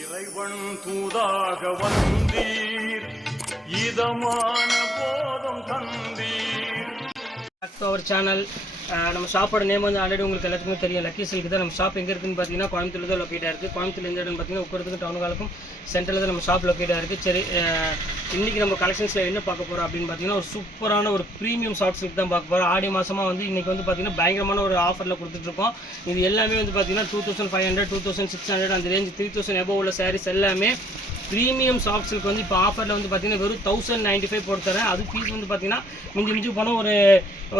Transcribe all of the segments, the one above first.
இறைவன் தூதாக வந்தீர், இதமான போதம் தந்தீர். அவர் சேனல் நம்ம ஷாப்போட நேம் வந்து ஆல்ரெடி உங்களுக்கு எல்லாத்துக்குமே தெரியும், லக்கி சில்க் தான். நம்ம ஷாப் எங்கே இருக்குன்னு பார்த்தீங்கன்னா கோயம்புத்தூர் தான் லொக்கேட்டாக இருக்குது. கோயம்புத்தூர் எந்த இடம்னு பார்த்தீங்கன்னா உட்கிறதுக்கு டவுனுக்காலுக்கும் சென்டரில் தான் நம்ம ஷாப் லொக்கேட்டாக இருக்குது. சரி, இன்றைக்கி நம்ம கலெக்ஷன்ஸில் என்ன பார்க்க போகிறோம் அப்படின்னு பார்த்தீங்கன்னா ஒரு சூப்பரான ஒரு ப்ரீமியம் ஷார்ட் சில்க் தான் பார்க்க போகிறோம். ஆடி மாதமாக வந்து இன்றைக்கி வந்து பார்த்தீங்கன்னா பயங்கரமான ஒரு ஆஃபரில் கொடுத்துட்ருக்கோம். இது எல்லாமே வந்து பார்த்தீங்கன்னா 2500, 2600 அந்த ரேஞ்ச் 3000 எபோவ் உள்ள சாரீஸ் எல்லாமே ப்ரீமியம் சாஃப்ட் சில்க் வந்து இப்போ ஆஃபரில் வந்து பார்த்தீங்கன்னா வெறும் 1095 போட்டு தரேன். அது பீஸ் வந்து பார்த்தீங்கன்னா மிஞ்சி போனால்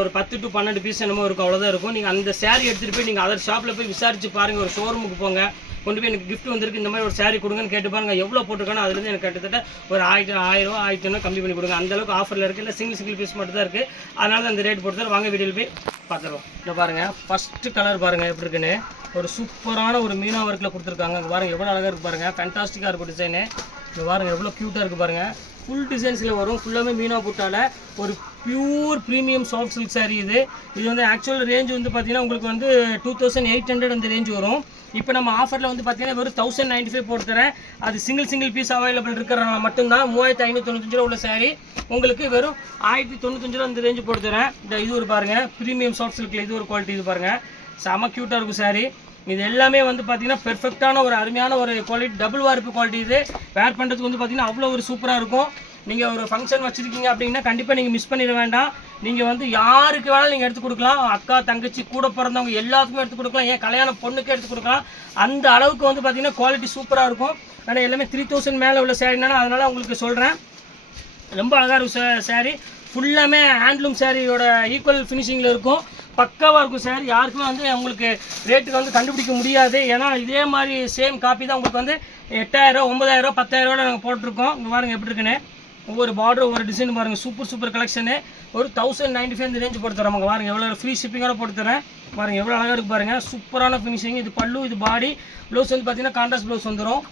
ஒரு 10 to 12 பீஸ் என்னமோ இருக்கும், அவ்வளோதான் இருக்கும். நீங்கள் அந்த சாரீ எடுத்துகிட்டு போய் நீங்கள் அதர் ஷாப்பில் போய் விசாரிச்சு பாருங்கள். ஒரு ஷோரூமுக்கு போங்க, கொண்டு போய் எனக்கு கிஃப்ட் வந்திருக்கு, இந்த மாதிரி ஒரு சாரீ கொடுங்கன்னு கேட்டு பாருங்கள். எவ்வளோ போட்டிருக்கானோ அதுலேருந்து எனக்கு கிட்டத்தட்ட ஒரு 1000 1500 கம்மி பண்ணி கொடுங்க. அந்தளவுக்கு ஆஃபரில் இருக்குது. இல்லை சிங்கிள் பீஸ் மட்டும் தான் இருக்குது, அதனால அந்த ரேட் போட்டு தான். வாங்க வீடியோவில் போய் பார்த்துருவோம். இதை பாருங்கள், ஃபஸ்ட்டு கலர் பாருங்கள் எப்படி இருக்குன்னு. ஒரு சூப்பரான ஒரு மீனா ஒர்க்கில் கொடுத்துருக்காங்க. அங்கே பாருங்கள் எவ்வளோ அழகாக இருக்குது பாருங்கள், ஃபேண்டாஸ்டிக்காக இருக்கும் டிசைனு. இங்கே பாருங்கள் எவ்வளோ க்யூட்டாக இருக்குது பாருங்கள். ஃபுல் டிசைன்ஸில் வரும், ஃபுல்லாமே மீனா புட்டால் ஒரு pure premium soft silk sari இது. இது வந்து ஆக்சுவல் ரேஞ்ச் வந்து பார்த்தீங்கன்னா உங்களுக்கு வந்து 2800 அந்த ரேஞ்ச் வரும். இப்போ நம்ம ஆஃபரில் வந்து பார்த்தீங்கன்னா வெறும் 1095 போட்டு தரேன். அது சிங்கிள் பீஸ் அவைலபிள் இருக்கிறனால மட்டும்தான். 3595 உள்ள சாரீ உங்களுக்கு வெறும் 1095 அந்த ரேஞ்சு போட்டு தரேன். இது ஒரு பாருங்கள் ப்ரீமியம் சாஃப்ட் சில்கில் இது ஒரு குவாலிட்டி. இது பாருங்கள் செம க்யூட்டாக இருக்கும் சாரீ. இது எல்லாமே வந்து பார்த்தீங்கன்னா பெர்ஃபெக்டான ஒரு அருமையான ஒரு குவாலிட்டி, டபுள் வார்ப்பு குவாலிட்டி. இது வேர் பண்ணுறதுக்கு வந்து பார்த்தீங்கன்னா அவ்வளோ ஒரு சூப்பராக இருக்கும். நீங்கள் ஒரு ஃபங்க்ஷன் வச்சுருக்கீங்க அப்படின்னா கண்டிப்பாக நீங்கள் மிஸ் பண்ணிட வேண்டாம். நீங்கள் வந்து யாருக்கு வேணாலும் நீங்கள் எடுத்து கொடுக்கலாம். அக்கா, தங்கச்சி, கூட பிறந்தவங்க எல்லாத்துக்குமே எடுத்து கொடுக்கலாம். ஏன் கல்யாண பொண்ணுக்கு எடுத்து கொடுக்கலாம். அந்த அளவுக்கு வந்து பார்த்தீங்கன்னா குவாலிட்டி சூப்பராக இருக்கும். ஆனால் எல்லாமே 3000 மேலே உள்ள சாரீனா அதனால் உங்களுக்கு சொல்கிறேன். ரொம்ப அழகாக இருக்கும் சாரீ. ஃபுல்லாமே ஹேண்ட்லூம் சாரியோட ஈக்குவல் ஃபினிஷிங்கில் இருக்கும். பக்காவாக இருக்கும் சார். யாருக்குமே வந்து உங்களுக்கு ரேட்டுக்கு வந்து கண்டுபிடிக்க முடியாது. ஏன்னா இதே மாதிரி சேம் காப்பி தான் உங்களுக்கு வந்து 8000, 9000, 10000 நாங்கள் போட்டிருக்கோம். இங்கே பாருங்கள் எப்படி இருக்குன்னு. ஒவ்வொரு பார்டர் ஒவ்வொரு டிசைன் பாருங்கள். Super collection. ஒரு 1095 இந்த ரேஞ்சு போட்டு தரோம். பாருங்கள் எவ்வளோ ஃப்ரீ ஷிப்பிங்கோட போட்டு தரேன். பாருங்கள் எவ்வளோ அழகாக இருக்குது பாருங்கள். சூப்பரான ஃபினிஷிங். இது பல்லு, இது பாடி. ப்ளவுஸ் வந்து பார்த்தீங்கன்னா கான்ட்ராஸ்ட் ப்ளவுஸ் வந்துடும்.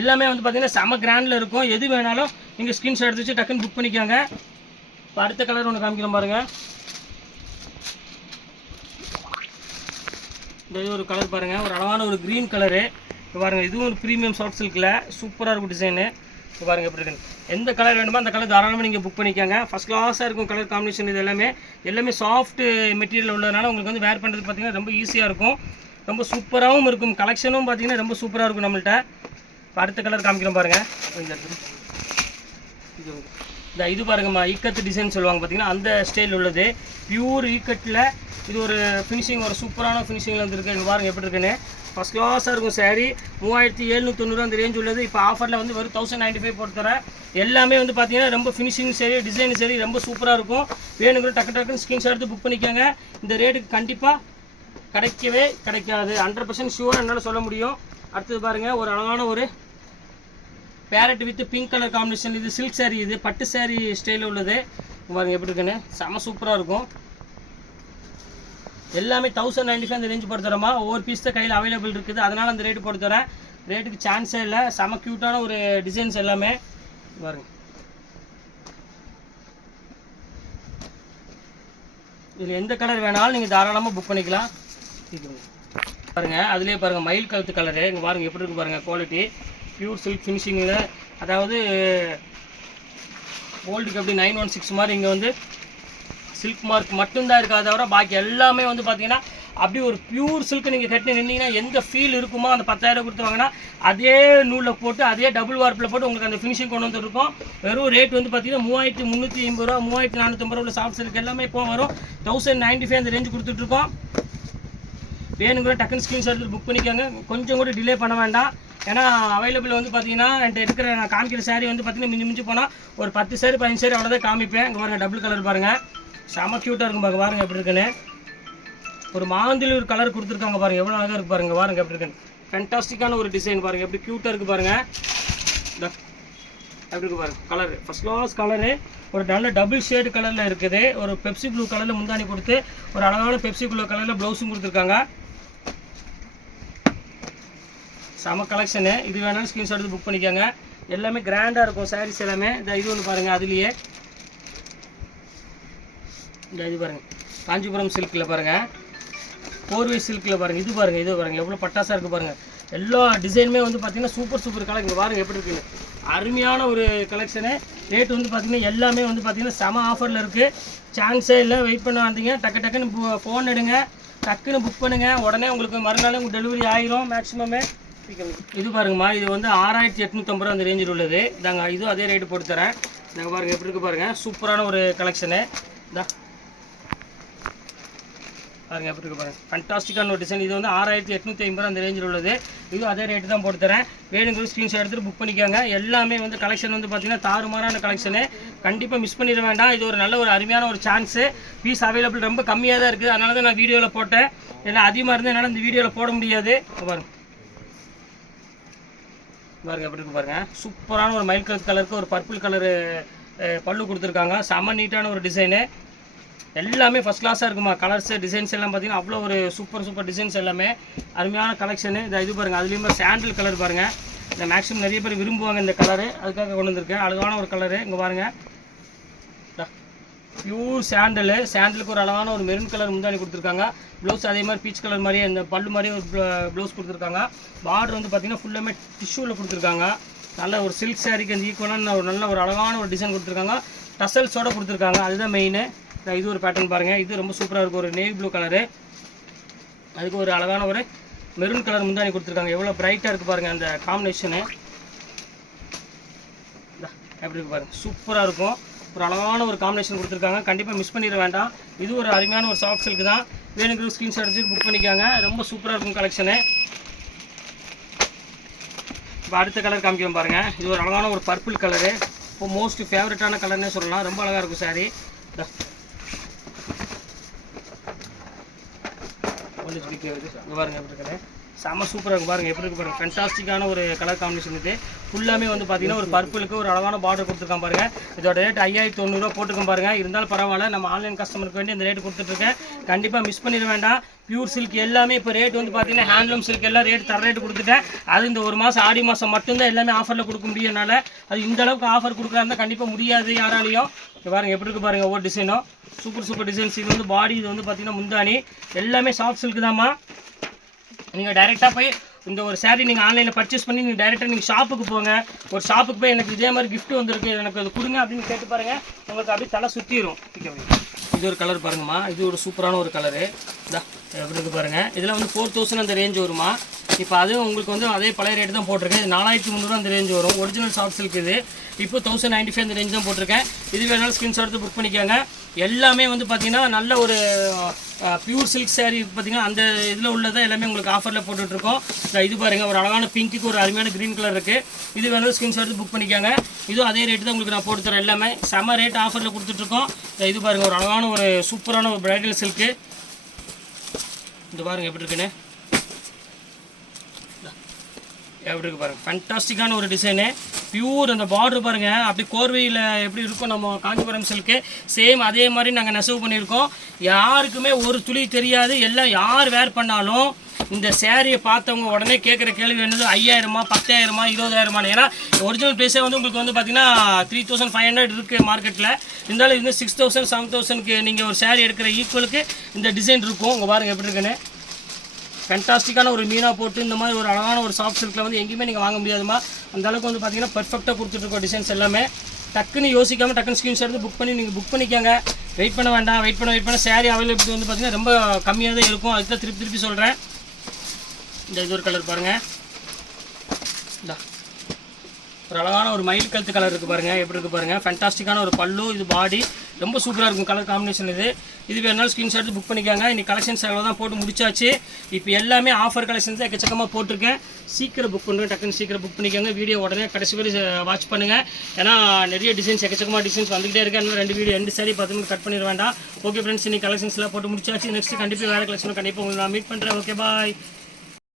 எல்லாமே வந்து பார்த்தீங்கன்னா செம கிராண்டில் இருக்கும். எது வேணாலும் நீங்கள் ஸ்க்ரீன்ஷாட் எடுத்து வச்சு டக்குன்னு புக் பண்ணிக்காங்க. இப்போ அடுத்த கலர் ஒன்று காமிக்கிறோம் பாருங்கள். இது ஒரு கலர் பாருங்கள், ஒரு அழகான ஒரு க்ரீன் கலரு. இப்போ பாருங்கள் இதுவும் ஒரு ப்ரீமியம் சாஃப்ட் சில்கில் சூப்பராக இருக்கும் டிசைனு. இப்போ பாருங்கள் எப்படி இருக்குன்னு. எந்த கலர் வேணுமோ அந்த கலர் தாராளமாக நீங்கள் புக் பண்ணிக்காங்க. ஃபஸ்ட் கிளாஸாக இருக்கும் கலர் காம்பினேஷன். இது எல்லாமே சாஃப்ட் மெட்டீரியல் உள்ளதுனால உங்களுக்கு வந்து வேர் பண்ணுறது பார்த்தீங்கன்னா ரொம்ப ஈஸியாக இருக்கும். ரொம்ப சூப்பராகவும் இருக்கும். கலெக்ஷனும் பார்த்தீங்கன்னா ரொம்ப சூப்பராக இருக்கும் நம்மள்கிட்ட. இப்போ அடுத்த கலர் காமிக்கிறோம் பாருங்கள். இது பாருங்கம்மா, ஈக்கத்து டிசைன் சொல்லுவாங்க பார்த்தீங்கன்னா அந்த ஸ்டைல் உள்ளது. பியூர் ஈக்கட்டில் இது ஒரு ஃபினிஷிங், ஒரு சூப்பரான ஃபினிஷிங்கில் வந்துருக்கு. இங்கே பாருங்கள் எப்படி இருக்குன்னு. ஃபஸ்ட் கிளாஸாக இருக்கும் சாரீ. 3790 அந்த ரேஞ்ச் உள்ளது. இப்போ ஆஃபரில் வந்து வெறும் 1095 போட்டு தரேன். எல்லாமே வந்து பார்த்தீங்கன்னா ரொம்ப ஃபினிஷிங் சரி, டிசைன் சரி, ரொம்ப சூப்பராக இருக்கும். வேணுங்கிற டக்குன்னு ஸ்க்ரீன்ஷாட் எடுத்து புக் பண்ணிக்கோங்க. இந்த ரேட்டுக்கு கண்டிப்பாக கிடைக்கவே கிடைக்காது. 100% ஷுவர் என்னால் சொல்ல முடியும். அடுத்தது பாருங்கள், ஒரு அழகான ஒரு parrot with pink colour combination. இது சில்க் சாரீ, இது பட்டு சாரீ ஸ்டைலில் உள்ளது. பாருங்கள் எப்படி இருக்குன்னு. செம சூப்பராக இருக்கும். எல்லாமே 1095 அந்த ரேஞ்சு போட்டு தரமா. ஒவ்வொரு பீஸ் தான் கையில் அவைலபிள் இருக்குது, அதனால் அந்த ரேட்டு போட்டு தரேன். ரேட்டுக்கு சான்ஸே இல்லை. செம க்யூட்டான ஒரு டிசைன்ஸ் எல்லாமே பாருங்கள். இதில் எந்த கலர் வேணாலும் நீங்கள் தாராளமாக புக் பண்ணிக்கலாம். பாருங்கள் அதுலேயே பாருங்கள் மயில் கழுத்து கலரு. இங்கே பாருங்கள் எப்படி இருக்குது பாருங்கள். குவாலிட்டி பியூர் சில்க் ஃபினிஷிங்கில், அதாவது கோல்டுக்கு எப்படி 916 மாதிரி இங்கே வந்து சில்க் மார்க் மட்டும்தான் இருக்குது. அதை தவிர பாக்கி எல்லாமே வந்து பார்த்தீங்கன்னா அப்படி ஒரு பியூர் சில்க். நீங்கள் கட்டி நின்னீங்கன்னா எந்த ஃபீல் இருக்குமோ அந்த 10000 கொடுத்து வாங்கினா அதே நூலில் போட்டு அதே டபுள் வார்ப்பில் போட்டு உங்களுக்கு அந்த ஃபினிஷிங் கொண்டு வந்துருக்கும். வெறும் ரேட் வந்து பார்த்தீங்கன்னா 3350 ரூபா, 3450 உள்ள சாஃப்ட் சில்க் எல்லாமே இப்போ வரும் 1095 அந்த ரேஞ்சு கொடுத்துட்ருக்கோம். வேணுங்கிற டக்குன்னு ஸ்க்ரீன்ஷாட் எடுத்து புக் பண்ணிக்கோங்க. கொஞ்சம் கூட டிலே பண்ண வேண்டாம். ஏன்னா அவைலபிள் வந்து பார்த்தீங்கன்னா என்கிட்ட இருக்கிற நான் காமிக்கிற சாரீ வந்து பார்த்தீங்கன்னா மிஞ்சி போனால் ஒரு 10 சாரீ 15 சாரீ அவ்வளோதான் காமிப்பேன். இங்கே பாருங்கள் டபுள் கலர் பாருங்கள், செம க்யூட்டாக இருக்கும் பாருங்கள் எப்படி இருக்குன்னு. ஒரு மாந்தில் ஒரு கலர் கொடுத்துருக்காங்க பாருங்கள், எவ்வளோ அழகாக இருக்குது பாருங்கள் எப்படி இருக்குன்னு. ஃபேண்டாஸ்டிக்கான ஒரு டிசைன் பாருங்கள், எப்படி க்யூட்டாக இருக்குது பாருங்கள். எப்படி இருக்குது பாருங்கள் கலரு, ஃபஸ்ட் கிளாஸ் கலரு. ஒரு நல்ல டபுள் ஷேடு கலரில் இருக்குது. ஒரு பெப்சி ப்ளூ கலரில் முந்தானி கொடுத்து ஒரு அழகான பெப்சி ப்ளூ கலரில் ப்ளவுஸும் கொடுத்துருக்காங்க. செம கலெக்ஷனு. இது வேணாலும் ஸ்க்ரீன்ஷாட் எடுத்து புக் பண்ணிக்கோங்க. எல்லாமே கிராண்டாக இருக்கும் சாரீஸ் எல்லாமே. இது ஒன்று பாருங்கள், அதுலேயே இது பாருங்கள் காஞ்சிபுரம் சில்கில் பாருங்கள். கோர்வை சில்கில் பாருங்கள், இது பாருங்கள் எவ்வளோ பட்டாசாக இருக்குது பாருங்கள். எல்லா டிசைனுமே வந்து பார்த்திங்கன்னா சூப்பர் கலர். இங்கே பாருங்கள் எப்படி இருக்குன்னு, அருமையான ஒரு கலெக்ஷனு. ரேட் வந்து பார்த்திங்கன்னா எல்லாமே வந்து பார்த்திங்கன்னா செம ஆஃபரில் இருக்குது. சான்ஸே இல்லை. வெயிட் பண்ண வந்தீங்க டக்குன்னு ஃபோன் எடுங்க, டக்குன்னு புக் பண்ணுங்கள். உடனே உங்களுக்கு மறுநாள் உங்களுக்கு டெலிவரி ஆயிரும் மேக்ஸிமமே. இது பாருங்கம்மா, இது வந்து 6850 ரூபா அந்த ரேஞ்சில் உள்ளது. நாங்கள் இதுவும் அதே ரேட்டு போட்டு தரேன். நாங்கள் பாருங்கள் எப்படி இருக்குது பாருங்கள், சூப்பரான ஒரு கலெக்ஷனு. இதான் பாருங்கள் எப்படி இருக்குது பாருங்கள், ஃபண்டாஸ்டிக்கான ஒரு டிசைன். இது வந்து 6850 ரூபா அந்த ரேஞ்சில் உள்ளது. இதுவும் அதே ரேட்டு தான் போட்டு தரேன். வேணுங்கிற ஸ்க்ரீன்ஷாட் எடுத்துகிட்டு புக் பண்ணிக்கோங்க. எல்லாமே வந்து கலெக்ஷன் வந்து பார்த்திங்கன்னா தாறுமாறான கலெக்ஷனு. கண்டிப்பாக மிஸ் பண்ணிட வேண்டாம். இது ஒரு நல்ல ஒரு அருமையான ஒரு சான்ஸு. பீஸ் அவைலபிள் ரொம்ப கம்மியாக தான் இருக்குது. அதனால தான் நான் வீடியோவில் போட்டேன். ஏன்னா அதிகமாக இருந்தால் என்னால் இந்த வீடியோவில் போட முடியாது. பாருங்கள் எப்படி இருக்கு பாருங்கள், சூப்பரான ஒரு மயில் கலருக்கு ஒரு பர்பிள் கலரு பல்லு கொடுத்துருக்காங்க. செம்ம நீட்டான ஒரு டிசைனு. எல்லாமே ஃபஸ்ட் கிளாஸாக இருக்குமா. கலர்ஸு டிசைன்ஸ் எல்லாம் பார்த்தீங்கன்னா அவ்வளோ ஒரு சூப்பர் டிசைன்ஸ் எல்லாமே அருமையான கலெக்ஷனு. இது பாருங்கள், அதுலேயுமே சாண்டில் கலர் பாருங்கள். இந்த மேக்ஸிமம் நிறைய பேர் விரும்புவாங்க இந்த கலரு, அதுக்காக கொண்டு வந்திருக்கேன். அழகான ஒரு கலரு. இங்கே பாருங்கள், பியூர் சாண்டலுக்கு ஒரு அழகான ஒரு மெரூன் கலர் முந்தானி கொடுத்துருக்காங்க. ப்ளவுஸ் அதே மாதிரி பீச் கலர் மாதிரியே இந்த பல்லு மாதிரி ஒரு ப்ளவுஸ் கொடுத்துருக்காங்க. பார்டர் வந்து பார்த்திங்கன்னா ஃபுல்லாமே டிஷ்யூவில் கொடுத்துருக்காங்க. நல்ல ஒரு சில்க் சாரிக்கு அந்த ஈக்குவலான ஒரு நல்ல ஒரு அழகான ஒரு டிசைன் கொடுத்துருக்காங்க. டசல்ஸோடு கொடுத்துருக்காங்க, அதுதான் மெயின். இது ஒரு பேட்டர்ன் பாருங்கள், இது ரொம்ப சூப்பராக இருக்கும். ஒரு நேவி ப்ளூ கலரு, அதுக்கு ஒரு அழகான ஒரு மெரூன் கலர் முந்தானி கொடுத்துருக்காங்க. எவ்வளோ பிரைட்டாக இருக்குது பாருங்கள் அந்த காம்பினேஷனு. எப்படி இருக்குது பாருங்கள், சூப்பராக இருக்கும். ஒரு அழகான ஒரு காம்பினேஷன் கொடுத்துருக்காங்க. கண்டிப்பாக மிஸ் பண்ணிட வேண்டாம். இது ஒரு அருமையான ஒரு சாஃப்ட் சில்க் தான். வேணுங்கிற ஸ்க்ரீன்ஷாட் எடுத்து புக் பண்ணிக்காங்க. ரொம்ப சூப்பராக இருக்கும் கலெக்ஷனு. இப்போ அடுத்த கலர் காமிக்கிறோம் பாருங்கள். இது ஒரு அழகான ஒரு பர்பிள் கலரு. இப்போ மோஸ்ட் ஃபேவரட்டான கலர்னே சொல்லலாம். ரொம்ப அழகாக இருக்கும் சாரி. இங்கே பாருங்கள் எப்படி இருக்குது, செம்ம சூப்பராக இருக்கும் பாருங்கள். எப்படி இருக்கு பாருங்கள், ஃபேண்டாஸ்டிக்கான ஒரு கலர் காம்பினேஷன். இது ஃபுல்லாமே வந்து பார்த்தீங்கன்னா ஒரு பர்பிளுக்கு ஒரு அழகான பார்டர் கொடுத்துருக்கான் பாருங்கள். இதோட ரேட் 5090 ரூபா போட்டுருக்கோம் பாருங்கள். இருந்தாலும் பரவாயில்ல, நம்ம ஆன்லைன் கஸ்டமருக்கு வேண்டி இந்த ரேட்டு கொடுத்துட்ருக்கேன். கண்டிப்பாக மிஸ் பண்ணிட வேண்டாம். பியூர் சில்க் எல்லாமே இப்போ ரேட் வந்து பார்த்தீங்கன்னா ஹேண்ட்லூம் சில்க் எல்லாம் ரேட் கொடுத்துட்டேன். அது இந்த ஒரு மாதம் ஆடி மாதம் மட்டும்தான் எல்லாமே ஆஃபரில் கொடுக்க முடியும்னால, அது இந்த அளவுக்கு ஆஃபர் கொடுக்குறாருந்தா கண்டிப்பாக முடியாது யாராலையும். இங்கே பாருங்கள் எப்படி இருக்குது பாருங்கள், ஒவ்வொரு டிசைனும் சூப்பர் டிசைன்ஸ். இது வந்து பாடி, இது வந்து பார்த்தீங்கன்னா முந்தானி. எல்லாமே சாஃப்ட் சில்க் தான்மா. நீங்கள் டைரெக்டாக போய் இந்த ஒரு சாரீ நீங்கள் ஆன்லைனில் பர்ச்சேஸ் பண்ணி நீங்கள் டைரெக்டாக நீங்கள் ஷாப்புக்கு போங்க. ஒரு ஷாப்புக்கு போய் எனக்கு இதே மாதிரி கிஃப்ட் வந்திருக்கு, எனக்கு அது கொடுங்க அப்படின்னு கேட்டு பாருங்கள். உங்களுக்கு அப்படியே தலை சுற்றிடும். இது ஒரு கலர் பாருங்கம்மா, இது ஒரு சூப்பரான ஒரு கலரு. எப்படி இருக்குது பாருங்கள். இதில் வந்து 4000 அந்த ரேஞ்ச் வருமா. இப்போ அதுவும் உங்களுக்கு வந்து அதே பழைய ரேட்டு தான் போட்டிருக்கேன். இது 4300 அந்த ரேஞ்ச் வரும். Original soft silk. இது இப்போ 1095 அந்த ரேஞ்ச் தான் போட்டிருக்கேன். இது வேணாலும் ஸ்க்ரீன்ஷாட் எடுத்து புக் பண்ணிக்கோங்க. எல்லாமே வந்து பார்த்திங்கன்னா நல்ல ஒரு பியூர் சில்க் சாரீ பார்த்திங்கன்னா அந்த இதில் உள்ளதான் எல்லாமே உங்களுக்கு ஆஃபரில் போட்டுட்ருக்கோம். இது பாருங்கள், ஒரு அழகான பிங்க்குக்கு ஒரு அருமையான க்ரீன் கலர் இருக்குது. இது வேணாலும் ஸ்க்ரீன்ஷாட் எடுத்து புக் பண்ணிக்கோங்க. இதுவும் அதே ரேட்டு தான் உங்களுக்கு நான் போட்டு தரேன். எல்லாமே செம ரேட் ஆஃபரில் கொடுத்துட்ருக்கோம். இது பாருங்கள், ஒரு அழகான ஒரு சூப்பரான ஒரு பிரைடல் சில்க்கு. இது பாருங்கள் எப்படி இருக்குன்னு, எப்படி இருக்குது பாருங்கள், ஃபேண்டாஸ்டிக்கான ஒரு டிசைனு. பியூர் அந்த பார்டர் பாருங்கள், அப்படி கோர்வையில் எப்படி இருக்கும் நம்ம காஞ்சிபுரம் சில்க்கு சேம் அதே மாதிரி நாங்கள் நெசவு பண்ணியிருக்கோம். யாருக்குமே ஒரு துளி தெரியாது. எல்லாம் யார் வேர் பண்ணாலும் இந்த சேரீயை பார்த்தவங்க உடனே கேட்குற கேள்வி என்னது 5000, 10,000, 20,000. ஏன்னா ஒரிஜினல் ப்ரைஸே வந்து உங்களுக்கு வந்து பார்த்தீங்கன்னா 3500 இருக்குது மார்க்கெட்டில். இருந்தாலும் இது 6000, 7000க்கு நீங்கள் ஒரு சேரீ எடுக்கிற ஈக்குவலுக்கு இந்த டிசைன் இருக்கும். உங்கள் பாருங்கள் எப்படி இருக்குன்னு. ஃபேண்டாஸ்டிக்கான ஒரு மீனாக போட்டு இந்த மாதிரி ஒரு அழகான ஒரு சாஃப்ட் சில்கில் வந்து எங்கேயுமே நீங்கள் வாங்க முடியாதுமா. அந்தளவுக்கு வந்து பார்த்தீங்கன்னா பர்ஃபெக்டாக கொடுத்துட்ருக்கோம் டிசைன்ஸ் எல்லாமே. டக்குன்னு யோசிக்காமல் டக்குன்னு ஸ்க்ரீன்ஷாட் எடுத்து புக் பண்ணி நீங்கள் புக் பண்ணிக்கோங்க. வெயிட் பண்ண வேண்டாம். வெயிட் பண்ண சாரீ அவைலபிலிட்டி வந்து பார்த்தீங்கன்னா ரொம்ப கம்மியாக தான் இருக்கும். அதுக்கு தான் திருப்பி சொல்கிறேன். இந்த இது ஒரு கலர் பாருங்கள், இந்த ஒரு அழகான ஒரு மயில் கழுத்து கலர் இருக்குது பாருங்கள். எப்படி இருக்குது பாருங்கள், ஃபேண்டாஸ்டிக்கான ஒரு பல்லு. இது பாடி ரொம்ப சூப்பராக இருக்கும் கலர் காம்பினேஷன். இது வேணாலும் ஸ்க்ரீன்ஷாட் எடுத்து புக் பண்ணிக்காங்க. இன்றைக்கி கலெக்ஷன்ஸ் அவ்வளோ தான் போட்டு முடிச்சாச்சு. இப்போ எல்லாமே ஆஃபர் கலெக்ஷன்ஸ் தான் எக்கச்சக்கமாக போட்டிருக்கேன். சீக்கிரம் புக் பண்ணுறேன், டக்குன்னு சீக்கிரம் புக் பண்ணிக்கோங்க. வீடியோ உடனே கடைசி வரை வாட்ச் பண்ணுங்கள். ஏன்னா நிறைய டிசைன்ஸ் எக்கச்சக்கமாக டிசைன்ஸ் வந்துகிட்டே இருக்கு. அதனால 2 வீடியோ 2 சாரி 10 மினிட் கட் பண்ணிட வேண்டாம். ஓகே ஃப்ரெண்ட்ஸ், இன்றைக்கி கலெக்ஷன்ஸ்லாம் போட்டு முடிச்சாச்சு. நெக்ஸ்ட் கண்டிப்பாக வேறு கலெக்ஷனும் கண்டிப்பாக உங்களுக்கு நான் மீட் பண்ணுறேன். Okay bye.